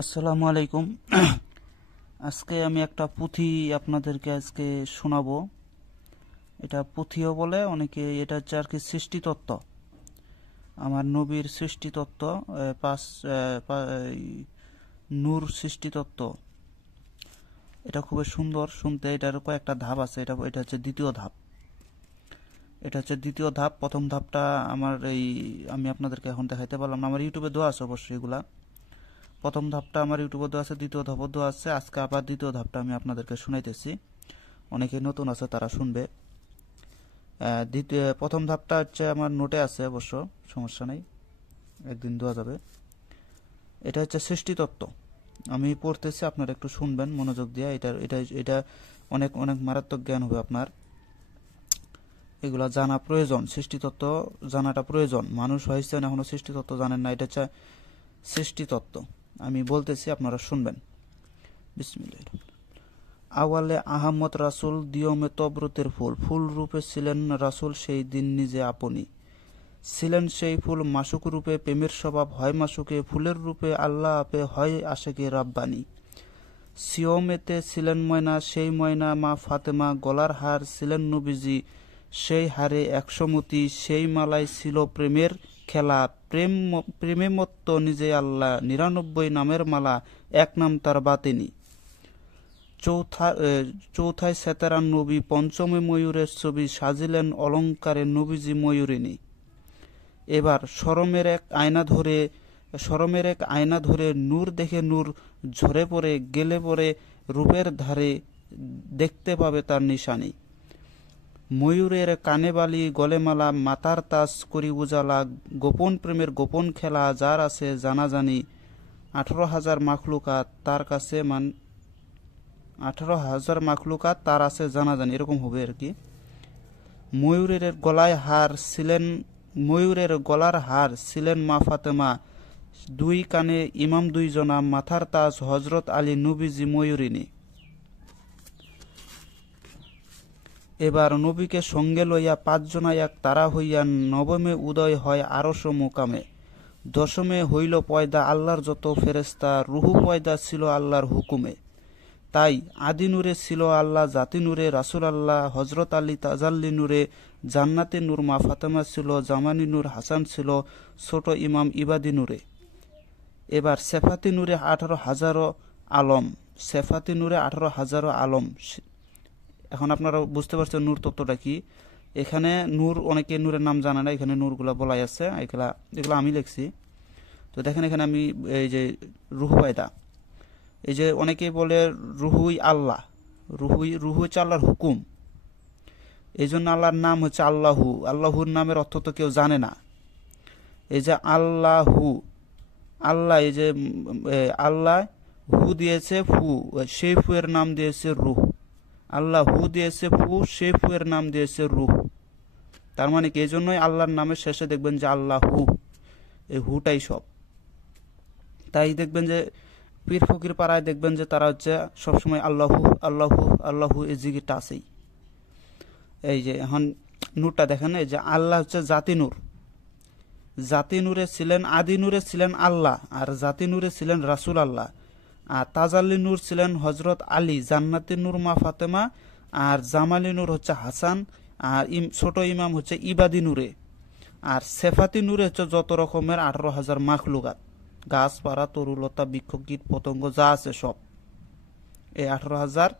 আসসালামু আলাইকুম। আজকে আমি একটা পুঁথি আপনাদেরকে শোনাবো। এটা পুঁথিও বলে অনেকে, এটা হচ্ছে আর কি সৃষ্টিতত্ত্ব, আমার নবীর সৃষ্টিতত্ত্ব, এই নূর সৃষ্টিতত্ত্ব। এটা খুবই সুন্দর শুনতে। এটার কয়েকটা ধাপ আছে। এটা হচ্ছে দ্বিতীয় ধাপ। প্রথম ধাপটা আমি আপনাদেরকে এখন দেখাইতে পারলাম না। আমার ইউটিউবে দেওয়া আছে অবশ্যই এগুলা। প্রথম ধাপটা আমার ইউটিউবে দেওয়া আছে, দ্বিতীয় ধাপও দেওয়া আছে। আজকে আবার দ্বিতীয় ধাপটা আমি আপনাদেরকে শুনাইতেছি। অনেকে নতুন আছে, তারা শুনবে। প্রথম ধাপটা হচ্ছে আমার নোটে আছে, অবশ্য সমস্যা নেই, একদিন দেওয়া যাবে। এটা হচ্ছে সৃষ্টিতত্ত্ব। আমি পড়তেছি, আপনারা একটু শুনবেন মনোযোগ দিয়ে। এটা অনেক অনেক মারাত্মক জ্ঞান হবে আপনার। এগুলা জানা প্রয়োজন, সৃষ্টিতত্ত্ব জানাটা প্রয়োজন। মানুষ হয়েছেন এখনো সৃষ্টিতত্ত্ব জানেন না। এটা হচ্ছে সৃষ্টিতত্ত্ব। আমি বলতেছি, আপনারা শুনবেন। বিসমিল্লাহ। আওয়ালে আহমদ রাসুল দিয়মে তবরতের ফুল, ফুল রূপে ছিলেন রাসুল সেই দিন নিজে আপনি। ছিলেন সেই ফুল মাসুক রূপে, প্রেমের স্বভাব হয় মাসুকে, ফুলের রূপে আল্লাহ আপে হয় আশেকে রাব্বানি। সিয়মেতে ছিলেন ময়না, সেই ময়না মা ফাতেমা, গলার হার ছিলেন নবীজি সেই হারে একশমতি, সেই মালায় ছিল প্রেমের খেলা, প্রেমে মত্ত নিজে আল্লাহ, ৯৯ নামের মালা, এক নাম তার বাতেনি। চৌথায় সেতারান নবী, পঞ্চমে ময়ূরের ছবি, সাজিলেন অলঙ্কারে নবীজি ময়ূরিনী। এবার শরমের এক আয়না ধরে নূর দেখে নূর ঝরে পড়ে, গেলে পরে রূপের ধারে দেখতে পাবে তার নিশানি। ময়ূরের কানে বালি গলে মালা, মাতার তাজ করি উজালা, গোপন প্রেমের গোপন খেলা যার আছে জানাজানি। ১৮,০০০ মাখলুকাত তার কাছে ১৮,০০০ মাখলুকাত তার আছে জানাজানি, এরকম হবে আর কি। ময়ূরের গলার হার ছিলেন মা ফাতেমা, দুই কানে ইমাম দুইজনা, মাথার তাজ হজরত আলী নবীজি ময়ূরিনী। এবার নবীকে সঙ্গে লইয়া ৫ জনা এক তারা হইয়া, নবমে উদয় হয় আরশ মোকামে। দশমে হইল পয়দা আল্লাহর যত ফেরেস্তা, রুহু পয়দা ছিল আল্লাহর হুকুমে। তাই আদি নূরে ছিল আল্লাহ, জাতি নূরে রাসুল আল্লাহ, হজরত আলী তাজাল্লি নূরে, জান্নাতে নূর মা ফাতেমা ছিল, জামানি নূর হাসান ছিল, ছোট ইমাম ইবাদি নূরে। এবার সেফাতি নূরে ১৮,০০০ আলম, সেফাতি নূরে ১৮,০০০ আলম। এখন আপনারা বুঝতে পারছেন নূর তত্ত্বটা কি। এখানে নূর, অনেকে নূরের নাম জানে না, এখানে নূরগুলা বলাই আছে, এগুলা আমি লিখছি। তো দেখেন এখানে আমি এই যে রুহু পয়দা, এই যে অনেকে বলে রুহুই আল্লাহ, রুহু হচ্ছে আল্লাহর হুকুম। এই জন্য আল্লাহর নাম হচ্ছে আল্লাহু। আল্লাহুর নামের অর্থ তো কেউ জানে না। এই যে আল্লাহু, আল্লাহ, এই যে আল্লাহ হু দিয়েছে ফু, সেই ফু এর নাম দিয়েছে রুহ। আল্লাহ হু দিয়েছে ফু, সেই ফু এর নাম দিয়েছে রুহ। তার মানে কি, এই জন্যই আল্লাহর নামের শেষে দেখবেন যে আল্লাহ হু, এই হুটাই সব। তাই দেখবেন যে পীর ফকির পাড়ায় দেখবেন যে তারা হচ্ছে সবসময় আল্লাহু আল্লাহু আল্লাহু এই জিগিরটা আছেই। এই যে এখন নূরটা দেখেন, এই যে আল্লাহ হচ্ছে জাতি নূর। জাতি নূরে ছিলেন, আদি নূরে ছিলেন আল্লাহ, আর জাতি নূরে ছিলেন রাসুল আল্লাহ। আর তাজাল্লি নূর ছিলেন হজরত আলী, জান্নাতি নূর মা ফাতেমা, আর জামালি নূর হচ্ছে হাসান, আর ছোট ইমাম হচ্ছে ইবাদি নূরে। আর সেফাতি নূরে হচ্ছে যত রকমের ১৮,০০০ মাখলুকাত, গাছপাড়া তরুলতা বৃক্ষ কীট পতঙ্গ যা আছে সব, এই ১৮,০০০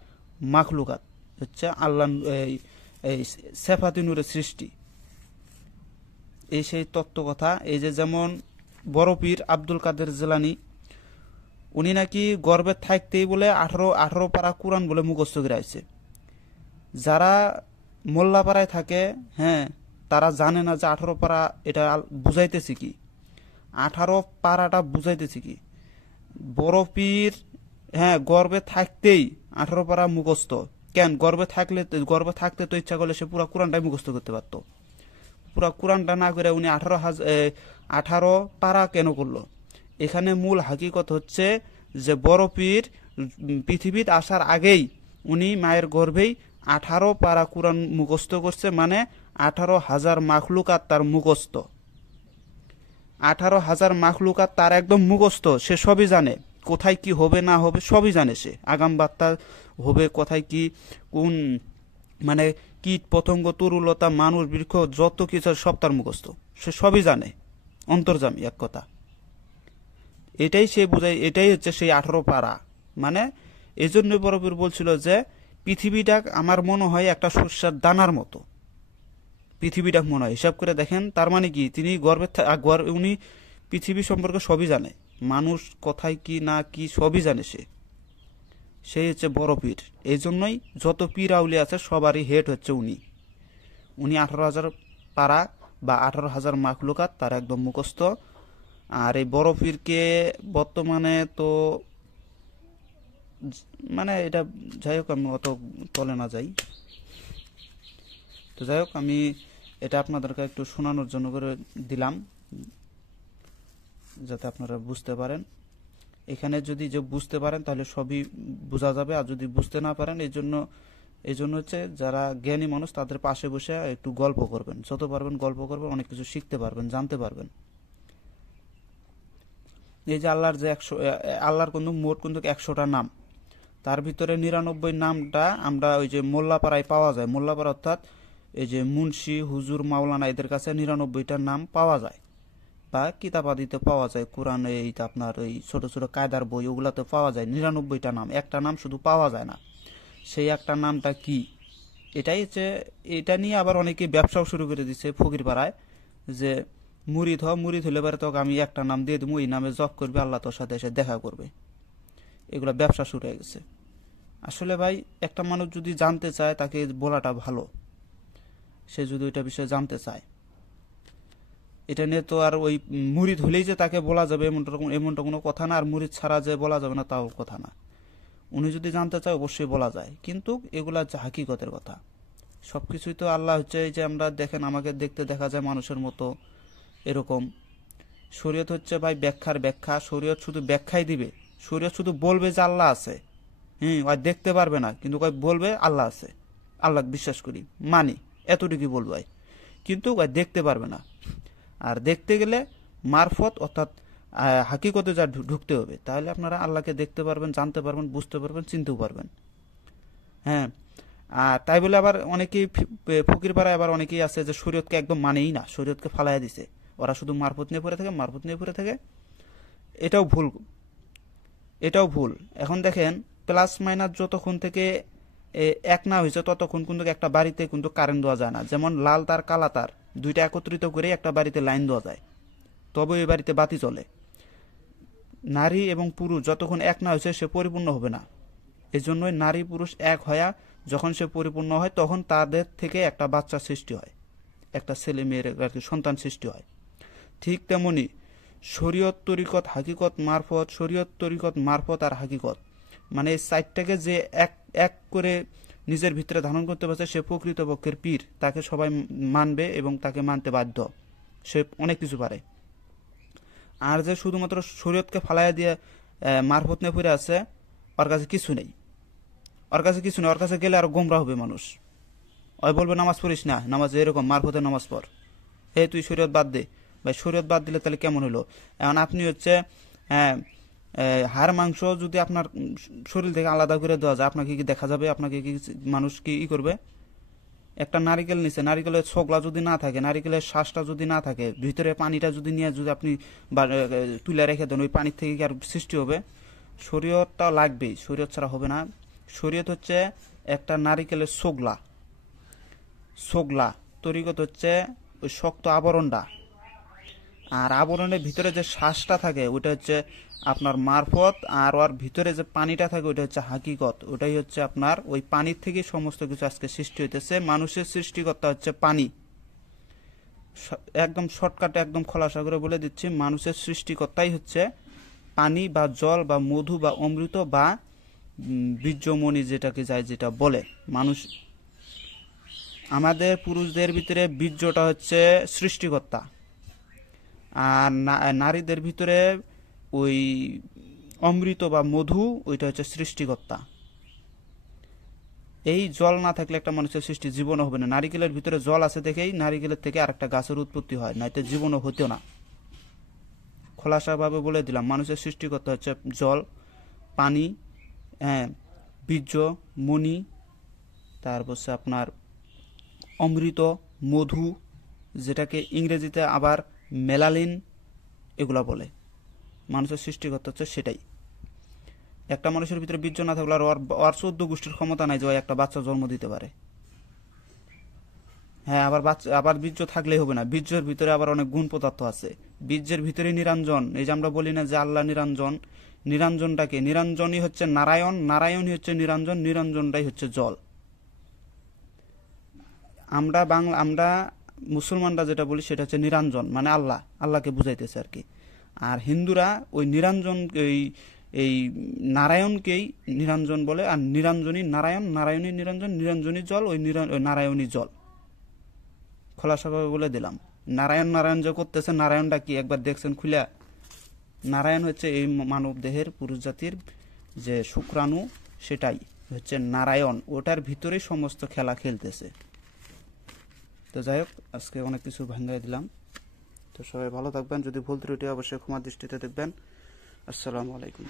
মাখলুকাত হচ্ছে আল্লাহ, এই সেফাতি নূরের সৃষ্টি। এই সেই তত্ত্ব কথা। এই যে যেমন বড় পীর আব্দুল কাদের জিলানী, উনি নাকি গর্বে থাকতেই বলে ১৮ পারা কোরআন বলে মুখস্থ করে আসছে। যারা মোল্লাপাড়ায় থাকে, হ্যাঁ, তারা জানে না যে ১৮ পারা এটা বুঝাইতেছি কি, ১৮ পারাটা বুঝাইতেছি কি। বড় পীর, হ্যাঁ, গর্বে থাকতেই ১৮ পারা মুখস্থ। কেন? গর্বে থাকতে তো ইচ্ছা করলে সে পুরো কোরআনটাই মুখস্থ করতে পারত। পুরা কোরআনটা না করে উনি ১৮ পারা কেন করলো? এখানে মূল হাকিকত হচ্ছে যে বড় পীর পৃথিবীতে আসার আগেই উনি মায়ের গর্ভেই ১৮ পারা কোরআন মুখস্থ করছে, মানে ১৮,০০০ মাখলুকাত তার মুখস্থ। ১৮,০০০ মাখলুকাত তার একদম মুখস্থ, সে সবই জানে। কোথায় কি হবে না হবে সবই জানে সে। আগাম বার্তা হবে কোথায় কি, কোন মানে কীট পতঙ্গ তরুলতা মানুষ বৃক্ষ যত কিছু সব তার মুখস্থ, সে সবই জানে, অন্তর্যামী এক কথা। এটাই সে বুঝায়, এটাই হচ্ছে সেই 18 পারা। মানে এই জন্য বরফির বলছিল যে পৃথিবীটা আমার মনে হয় একটা শস্যের দানার মতো, পৃথিবীটা মনে হয়। হিসাব করে দেখেন, তার মানে কি তিনি উনি পৃথিবী সম্পর্কে সবই জানে, মানুষ কোথায় কি না কি সবই জানে সে। সেই হচ্ছে বড় পীর। এই জন্যই যত পীর আউলি আছে সবারই হেড হচ্ছে উনি। উনি 18,000 পারা বা 18,000 মাখলুকাত তার একদম মুখস্থ। আর এই বড় পীরকে বর্তমানে তো মানে এটা যাই হোক, আমি অত তলে না যাই। তো যাই হোক, আমি এটা আপনাদেরকে একটু শোনানোর জন্য করে দিলাম, যাতে আপনারা বুঝতে পারেন। এখানে যদি যে বুঝতে পারেন তাহলে সবই বোঝা যাবে, আর যদি বুঝতে না পারেন এই জন্য হচ্ছে যারা জ্ঞানী মানুষ তাদের পাশে বসে একটু গল্প করবেন, যত পারবেন গল্প করবেন, অনেক কিছু শিখতে পারবেন, জানতে পারবেন। এই যে আল্লাহর কিন্তু মোট কিন্তু 100টা নাম, তার ভিতরে 99 নামটা আমরা ওই যে মোল্লাপাড়ায় পাওয়া যায়। মোল্লাপাড়া অর্থাৎ এই যে মুন্সি, হুজুর, মাওলানা এদের কাছে 99টা নাম পাওয়া যায়, বা কিতাবাদিতে পাওয়া যায়, কোরআন এই আপনার ওই ছোট ছোট কায়দার বই ওগুলাতে পাওয়া যায় 99টা নাম। একটা নাম শুধু পাওয়া যায় না, সেই একটা নামটা কি, এটাই হচ্ছে। এটা নিয়ে আবার অনেকে ব্যবসাও শুরু করে দিচ্ছে ফকির পাড়ায়, যে মুরিদ হলে পারে তোকে আমি একটা নাম দিয়ে দেবো, এই নামে জপ করবে, আল্লাহ তোর সাথে এসে দেখা করবে। এগুলো ব্যবসা শুরু হয়ে গেছে। আসলে ভাই, একটা মানুষ যদি জানতে চায় তাকে বলাটা ভালো, সে যদি ওইটা বিষয়ে জানতে চায়। এটা নিয়ে তো আর ওই মুরিদ হলেই যে তাকে বলা যাবে এমনটা কোনো কথা না, আর মুরিদ ছাড়া যে বলা যাবে না তাও কথা না। উনি যদি জানতে চায় অবশ্যই বলা যায়, কিন্তু এগুলা হচ্ছে হাকিকতের কথা। সবকিছুই তো আল্লাহ হচ্ছে, এই যে আমরা দেখেন আমাকে দেখতে দেখা যায় মানুষের মতো, এরকম। শরীয়ত হচ্ছে ভাই ব্যাখ্যার ব্যাখ্যা। শরীয়ত শুধু ব্যাখ্যাই দিবে, শরীয়ত শুধু বলবে যে আল্লাহ আছে, ওই দেখতে পারবে না, কিন্তু ওই বলবে আল্লাহ আছে, আল্লাহ বিশ্বাস করি, মানি, এতটুকুই বলবে ভাই, কিন্তু ওই দেখতে পারবে না। আর দেখতে গেলে মারফত অর্থাৎ হাকিকতে যা ঢুকতে হবে, তাহলে আপনারা আল্লাহকে দেখতে পারবেন, জানতে পারবেন, বুঝতে পারবেন, চিনতেও পারবেন। হ্যাঁ, আর তাই বলে আবার অনেকেই ফকির পাড়ায় আবার অনেকেই আছে যে শরীয়তকে একদম মানেই না, শরীয়তকে ফালাইয়া দিছে, ওরা শুধু মারফত নিয়ে পড়ে থাকে। এটাও ভুল। এখন দেখেন, প্লাস মাইনাস যতক্ষণ থেকে এক না হয়েছে ততক্ষণ কিন্তু একটা বাড়িতে কিন্তু কারেন্ট দেওয়া যায় না। যেমন লাল তার কালা তার দুইটা একত্রিত করে একটা বাড়িতে লাইন দেওয়া যায়, তবে ওই বাড়িতে বাতি চলে। নারী এবং পুরুষ যতক্ষণ এক না হয়েছে সে পরিপূর্ণ হবে না। এই জন্যই নারী পুরুষ এক হয়া যখন সে পরিপূর্ণ হয় তখন তাদের থেকে একটা বাচ্চা সৃষ্টি হয়, একটা ছেলে মেয়ের আর কি সন্তান সৃষ্টি হয়। ঠিক তেমনি শরীয়ত তরিকত হাকিকত মারফত, শরীয়ত তরিকত মারফত আর হাকিকত, মানে এই সাইডটাকে যে এক এক করে নিজের ভিতরে ধারণ করতে পারছে সে প্রকৃতপক্ষের পীর। তাকে সবাই মানবে এবং তাকে মানতে বাধ্য, সে অনেক কিছু পারে। আর যে শুধুমাত্র শরীয়তকে ফালাইয়া দিয়ে মারফত নিয়ে পড়ে আছে, ওর কাছে কিছু নেই, ওর কাছে গেলে আরো গোমরা হবে মানুষ। ওই বলবে নামাজ পড়িস না, নামাজ এরকম মারফতে নামাজ পড়, তুই শরীয়ত বাদ দে। ভাই শরীয়ত বাদ দিলে তাহলে কেমন হলো? এখন আপনি হচ্ছে হাড় মাংস যদি আপনার শরীর থেকে আলাদা করে দেওয়া যায়, আপনাকে কি দেখা যাবে? আপনাকে কি মানুষ কি করবে? একটা নারিকেল নিচে, নারিকেলের ছোকলা যদি না থাকে, নারিকেলের শ্বাসটা যদি না থাকে, ভিতরে পানিটা যদি নিয়ে যদি আপনি তুলে রেখে দেন, ওই পানির থেকে কি আর সৃষ্টি হবে? শরীয়তটা লাগবেই, শরীয়ত ছাড়া হবে না। শরীয়ত হচ্ছে একটা নারিকেলের ছোকলা, তরিকত হচ্ছে ওই শক্ত আবরণটা, আর আবরণের ভিতরে যে শ্বাসটা থাকে ওইটা হচ্ছে আপনার মারফত, আর ওর ভিতরে যে পানিটা থাকে ওইটা হচ্ছে হাকিকত। ওটাই হচ্ছে আপনার ওই পানির থেকে সমস্ত কিছু আজকে সৃষ্টি হইতেছে। মানুষের সৃষ্টিকর্তা হচ্ছে পানি। একদম শর্টকাটে একদম খোলাসা করে বলে দিচ্ছি, মানুষের সৃষ্টিকর্তাই হচ্ছে পানি বা জল বা মধু বা অমৃত বা বীর্যমণি যেটাকে যায় যেটা বলে মানুষ। আমাদের পুরুষদের ভিতরে বীর্যটা হচ্ছে সৃষ্টিকর্তা, আর নারীদের ভিতরে ওই অমৃত বা মধু ওইটা হচ্ছে সৃষ্টিকর্তা। এই জল না থাকলে একটা মানুষের সৃষ্টি জীবনও হবে না। নারিকেলের ভিতরে জল আছে দেখেই নারিকেলের থেকে আরেকটা গাছের উৎপত্তি হয়, নাইতে জীবনও হতো না। খোলাসাভাবে বলে দিলাম, মানুষের সৃষ্টিকর্তা হচ্ছে জল, পানি, বীর্য, মণি, তারপর হচ্ছে আপনার অমৃত, মধু, যেটাকে ইংরেজিতে আবার মেলালিন এগুলা বলে। মানুষের সৃষ্টিকর্তা হচ্ছে সেটাই। একটা মানুষের ভিতরে বীর্য না থাকলে আর ওর 14 গোষ্ঠীর ক্ষমতা নাই যে ও একটা বাচ্চা জন্ম দিতে পারে। হ্যাঁ, আবার বীর্য থাকলেই হবে না, বীর্যের ভিতরে আবার অনেক গুণ পদার্থ আছে। বীর্যের ভিতরে নিরঞ্জন, এই যে আমরা বলি না যে আল্লাহ নিরঞ্জন, নিরঞ্জনটাকে, নিরঞ্জনই হচ্ছে নারায়ণ, নারায়ণই হচ্ছে নিরঞ্জন, নিরঞ্জনটাই হচ্ছে জল। আমরা মুসলমানরা যেটা বলি সেটা হচ্ছে নিরঞ্জন, মানে আল্লাহ, আল্লাহকে বুঝাইতেছে আর কি। আর হিন্দুরা ওই নিরঞ্জন, এই নারায়ণকেই নিরঞ্জন বলে, আর নিরঞ্জনী নারায়ণ, নারায়ণী নিরঞ্জন, নিরঞ্জনী জল, ওই নারায়ণী জল। খোলাসাভাবে বলে দিলাম। নারায়ণ নারায়ণ যে করতেছে, নারায়ণটা কি একবার দেখছেন খুলে? নারায়ণ হচ্ছে এই মানব দেহের পুরুষ জাতির যে শুক্রাণু, সেটাই হচ্ছে নারায়ণ, ওটার ভিতরেই সমস্ত খেলা খেলতেছে। তো যাই হোক, আজকে অনেক কিছু ভাঙাই দিলাম। তো সবাই ভালো থাকবেন, যদি ভুল ত্রুটি অবশ্যই ক্ষমা দৃষ্টিতে দেখবেন। আসসালামু আলাইকুম।